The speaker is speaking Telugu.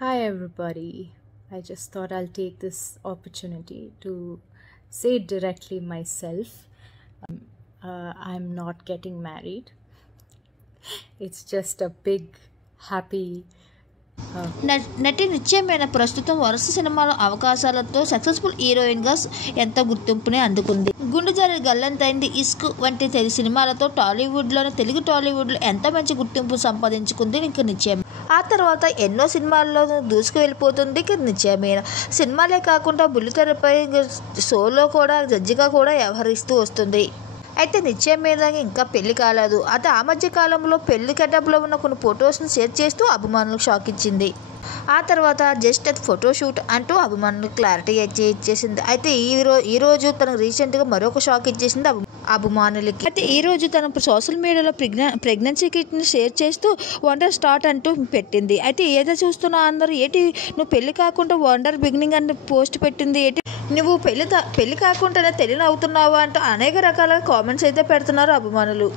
Hi, everybody. I just thought I'll take this opportunity to say directly myself. I'm not getting married. It's just a big, happy. నటి నిశ్చయమైన ప్రస్తుతం వరుస సినిమాల అవకాశాలతో సక్సెస్ఫుల్ హీరోయిన్గా ఎంత గుర్తింపుని అందుకుంది. గుండెజారి గల్లంతైంది, ఇస్క్ వంటి సినిమాలతో తెలుగు టాలీవుడ్లో ఎంత మంచి గుర్తింపు సంపాదించుకుంది ఇంక నిశ్చయం. ఆ తర్వాత ఎన్నో సినిమాల్లో దూసుకు వెళ్ళిపోతుంది ఇంక నిశ్చయమైన. సినిమాలే కాకుండా బుల్లితెరపై షోలో కూడా జడ్జిగా కూడా వ్యవహరిస్తూ వస్తుంది. అయితే నిశ్చయం మీద ఇంకా పెళ్లి కాలేదు. అయితే ఆ మధ్య కాలంలో పెళ్లి గెటప్లో ఉన్న కొన్ని ఫొటోస్ని షేర్ చేస్తూ అభిమానులకు షాక్ ఇచ్చింది. ఆ తర్వాత జస్ట్ అది ఫోటోషూట్ అంటూ అభిమానులకు క్లారిటీ ఇచ్చేసింది. అయితే ఈరోజు తనకు రీసెంట్గా మరొక షాక్ ఇచ్చేసింది అభిమానులకి. అయితే ఈరోజు తన సోషల్ మీడియాలో ప్రెగ్నెన్సీ కిట్ని షేర్ చేస్తూ వండర్ స్టార్ట్ అంటూ పెట్టింది. అయితే ఏదో చూస్తున్నా అందరూ ఏంటి నువ్వు పెళ్లి కాకుండా వండర్ బిగినింగ్ అని పోస్ట్ పెట్టింది, ఏంటి నువ్వు పెళ్లి కాకుండానే తెలియని అవుతున్నావా అంటూ అనేక రకాల కామెంట్స్ అయితే పెడుతున్నారు అభిమానులు.